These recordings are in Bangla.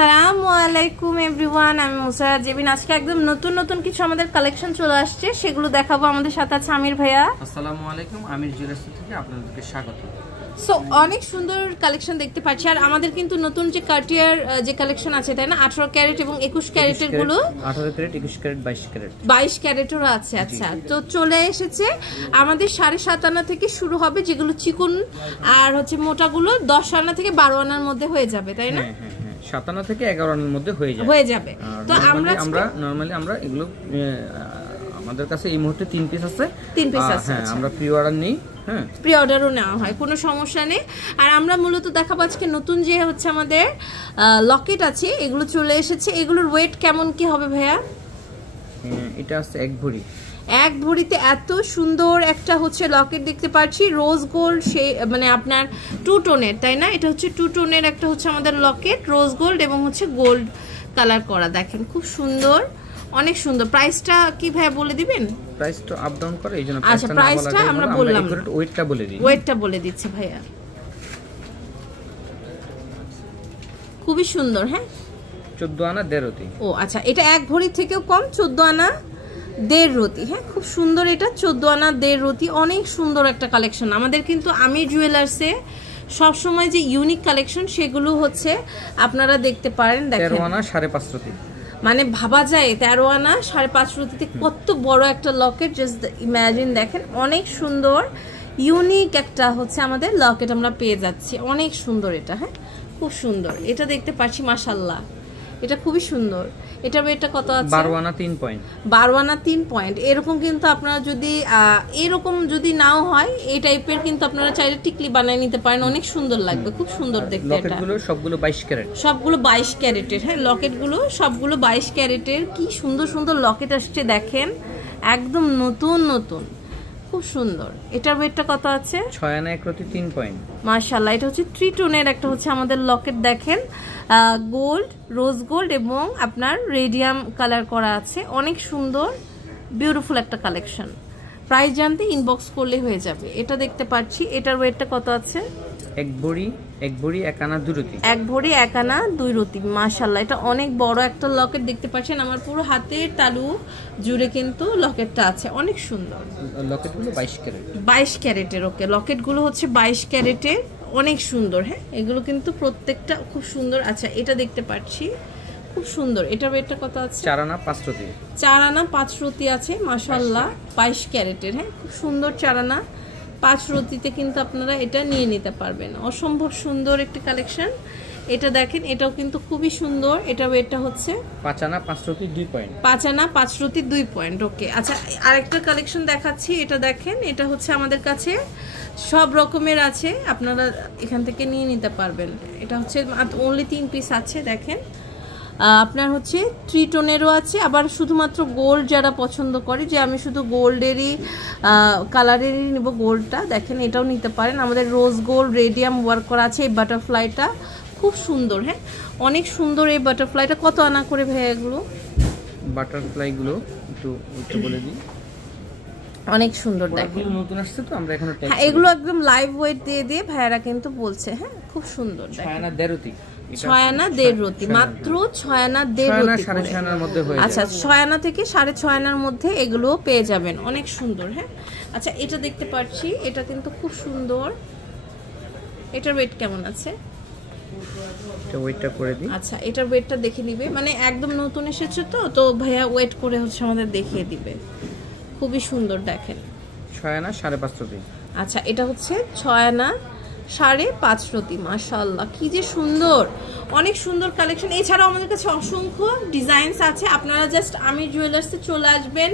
আসসালামু আলাইকুম এভরিওয়ান, আমি মুসারাত জেবিন। আজকে একদম নতুন নতুন কিছু আমাদের কালেকশন চলে আসছে, সেগুলো দেখাবো। আমাদের সাথে আছে আমির ভাইয়া। আসসালামু আলাইকুম, আমির জুয়েলার্স থেকে আপনাদেরকে স্বাগত। সো অনেক সুন্দর কালেকশন দেখতে পাচ্ছি। আর আমাদের কিন্তু নতুন যে কার্টিয়ার যে কালেকশন আছে, তাই না? 18 ক্যারেট এবং 21 ক্যারেটের গুলো, 18 ক্যারেট, 21 ক্যারেট, 22 ক্যারেট, 22 ক্যারেটেরও আছে। আচ্ছা, তো চলে এসেছে আমাদের 57.5 আনা থেকে শুরু হবে, যেগুলো চিকন আর হচ্ছে মোটাগুলো 10 আনা থেকে 12 আনার মধ্যে হয়ে যাবে, তাই না? 57 থেকে 11 আনার মধ্যে হয়ে যাবে। তো আমরা নরমালি আমরা এগুলো আমাদের কাছে এই মুহূর্তে 3 পিস আছে। 3 পিস আছে। হ্যাঁ, আমরা প্রি অর্ডার নেই। হ্যাঁ, প্রি অর্ডারও নেওয়া হয়, কোনো সমস্যা নেই। আর আমরা মূলত দেখাবো আজকে নতুন যে হচ্ছে আমাদের লকেট আছে, এগুলো চলে এসেছে। এগুলোর ওয়েট কেমন কি হবে ভাইয়া? এটা আছে 1 ভরি। 1 ভরিতে এত সুন্দর একটা হচ্ছে লকেট দেখতে পাচ্ছি, রোজ গোল্ড, সেই মানে আপনার 2 টোনের, তাই না? এটা হচ্ছে 2 টোনের একটা হচ্ছে আমাদের লকেট, রোজ গোল্ড এবং হচ্ছে গোল্ড কালার করা। দেখেন খুব সুন্দর, অনেক সুন্দর। প্রাইসটা কি ভাইয়া বলে দিবেন? প্রাইসটা আপ ডাউন করে, এইজন্য আচ্ছা, প্রাইসটা আমরা বললাম, ওয়েটটা বলে দিই। ওয়েটটা বলে দিচ্ছে ভাইয়া। খুবই সুন্দর। হ্যাঁ, 14 আনা 1.5 রতি। ও আচ্ছা, এটা 1 ভরি থেকেও কম, 14 আনা 1.5 রতি। হ্যাঁ, খুব সুন্দর। এটা 14 আনা 1.5 রতি, অনেক সুন্দর একটা কালেকশন। আমাদের কিন্তু আমির জুয়েলার্সে সবসময় যে ইউনিক কালেকশন, সেগুলো হচ্ছে আপনারা দেখতে পারেন। দেখেন 13 আনা 5.5 রতি, মানে ভাবা যায় 13 আনা 5.5 রতিতে কত বড় একটা লকেট। জাস্ট ইমাজিন, দেখেন অনেক সুন্দর ইউনিক একটা হচ্ছে আমাদের লকেট আমরা পেয়ে যাচ্ছি। অনেক সুন্দর এটা। হ্যাঁ, খুব সুন্দর এটা দেখতে পাচ্ছি, মাশাআল্লাহ, এটা খুবই সুন্দর। এটা ওয়েটটা কত আছে? 12 আনা 3 পয়েন্ট। 12 আনা 3 পয়েন্ট। এরকম কিন্তু আপনারা যদি এরকম যদি নাও হয়, এই টাইপের কিন্তু আপনারা চাইলে টিকলি বানিয়ে নিতে পারেন, অনেক সুন্দর লাগবে, খুব সুন্দর দেখতে। এটা লকেটগুলো সবগুলো 22 ক্যারেট, সবগুলো 22 ক্যারেটের। হ্যাঁ, লকেটগুলো সবগুলো 22 ক্যারেটের। কি সুন্দর সুন্দর লকেট আসছে, দেখেন একদম নতুন নতুন, খুব সুন্দর। এটার ওয়েটটা কত আছে? 6 আনা 1 রতি 3 পয়েন্ট। মাশাআল্লাহ, এটা হচ্ছে 3 টোনের একটা হচ্ছে আমাদের লকেট। দেখেন গোল্ড, রোজ গোল্ড এবং আপনার রেডিয়াম কালার করা আছে, অনেক সুন্দর বিউটিফুল একটা কালেকশন। প্রাইস জানতে ইনবক্স করলে হয়ে যাবে। এটা দেখতে পাচ্ছি, এটার ওয়েটটা কত আছে? 1 ভরি 1 আনা 2 রতি। 1 ভরি 1 আনা 2 রতি। মাশাআল্লাহ, এটা অনেক বড় একটা লকেট দেখতে পাচ্ছেন। আমার পুরো হাতের তালু জুড়ে কিন্তু লকেটটা আছে, অনেক সুন্দর। লকেটগুলো 22 ক্যারেট। 22 ক্যারেটের। ওকে, লকেটগুলো হচ্ছে 22 ক্যারেটের, অনেক সুন্দর। হ্যাঁ, এগুলো কিন্তু প্রত্যেকটা খুব সুন্দর। আচ্ছা, এটা দেখতে পাচ্ছি, খুব সুন্দর। এটার ওয়েটটা কত আছে? 4 আনা 5 রতি। 4 আনা 5 রতি আছে, মাশাআল্লাহ, 22 ক্যারেটের। হ্যাঁ, খুব সুন্দর। 4 আনা 5 রতিতে কিন্তু আপনারা এটা নিয়ে নিতে পারবেন। অসম্ভব সুন্দর একটি কালেকশন। এটা দেখেন, এটাও কিন্তু খুবই সুন্দর। এটা ওয়েটটা হচ্ছে 5 আনা 5 রতি 2 পয়েন্ট। 5 আনা 5 রতি 2 পয়েন্ট। ওকে, আচ্ছা, আরেকটা কালেকশন দেখাচ্ছি। এটা দেখেন, এটা হচ্ছে আমাদের কাছে সব রকমের আছে, আপনারা এখান থেকে নিয়ে নিতে পারবেন। এটা হচ্ছে অনলি 3 পিস আছে। দেখেন আপনার হচ্ছে 3 টোনেরও আছে, আবার শুধুমাত্র গোল্ড যারা পছন্দ করে, যে আমি শুধু গোল্ডেরই কালারেরই নিব গোল্ডটা, দেখেন এটাও নিতে পারেন। আমাদের রোজ গোল্ড রেডিয়াম ওয়ার্ক করা আছে। এই বাটারফ্লাইটা খুব সুন্দর। হ্যাঁ, অনেক সুন্দর এই বাটারফ্লাইটা। কত আনা করে ভাই এগুলো? বাটারফ্লাইগুলো একটু বলে দিই, অনেক সুন্দর। দেখেন নতুন আসছে তো, আমরা এখনো হ্যাঁ, এগুলো একদম লাইভ ওয়েট দিয়ে দিয়ে ভাইয়ারা কিন্তু বলছে। হ্যাঁ, খুব সুন্দর। 6 আনা 1.5 রতি। 6 আনা 1.5 রতি, মাত্র 6 আনা 1.5 রতি। 6.5 আনার মধ্যে হয়ে যাবে। আচ্ছা, 6 আনা থেকে 6.5 আনার মধ্যে এগুলো পেয়ে যাবেন, অনেক সুন্দর। হ্যাঁ, আচ্ছা, এটা দেখতে পাচ্ছি, এটা কিন্তু খুব সুন্দর। এটার ওয়েট কেমন আছে? এটা ওয়েটটা করে দিই। আচ্ছা, এটার ওয়েটটা দেখে নিবে, মানে একদম নতুন এসেছে তো ভাইয়া ওয়েট করে হচ্ছে আমাদের দেখিয়ে দিবে। খুবই সুন্দর। দেখেন 6 আনা 5.5 রতি। আচ্ছা, এটা হচ্ছে 6 আনা 5.5 রতি। মাশাআল্লাহ, কি যে সুন্দর, অনেক সুন্দর কালেকশন। এছাড়াও আমাদের কাছে অসংখ্য ডিজাইনস আছে। আপনারা জাস্ট আমির জুয়েলার্সে চলে আসবেন,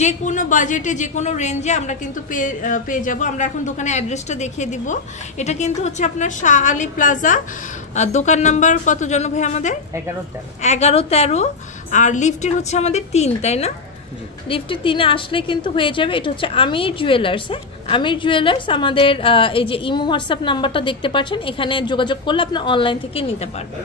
যে কোনো বাজেটে, যে কোনো রেঞ্জে আমরা কিন্তু পেয়ে যাব। আমরা এখন দোকানের অ্যাড্রেসটা দেখিয়ে দিব। এটা কিন্তু হচ্ছে আপনার শাহ আলী প্লাজা, দোকান নাম্বার কত জন ভাই আমাদের? 11-13। আর লিফটের হচ্ছে আমাদের 3, তাই না? লিফটে 3-এ আসলে কিন্তু হয়ে যাবে। এটা হচ্ছে আমির জুয়েলার্স। হ্যাঁ, আমির জুয়েলার্স। আমাদের এই যে ইমো হোয়াটসঅ্যাপ নাম্বারটা দেখতে পাচ্ছেন, এখানে যোগাযোগ করলে আপনার অনলাইন থেকে নিতে পারবেন।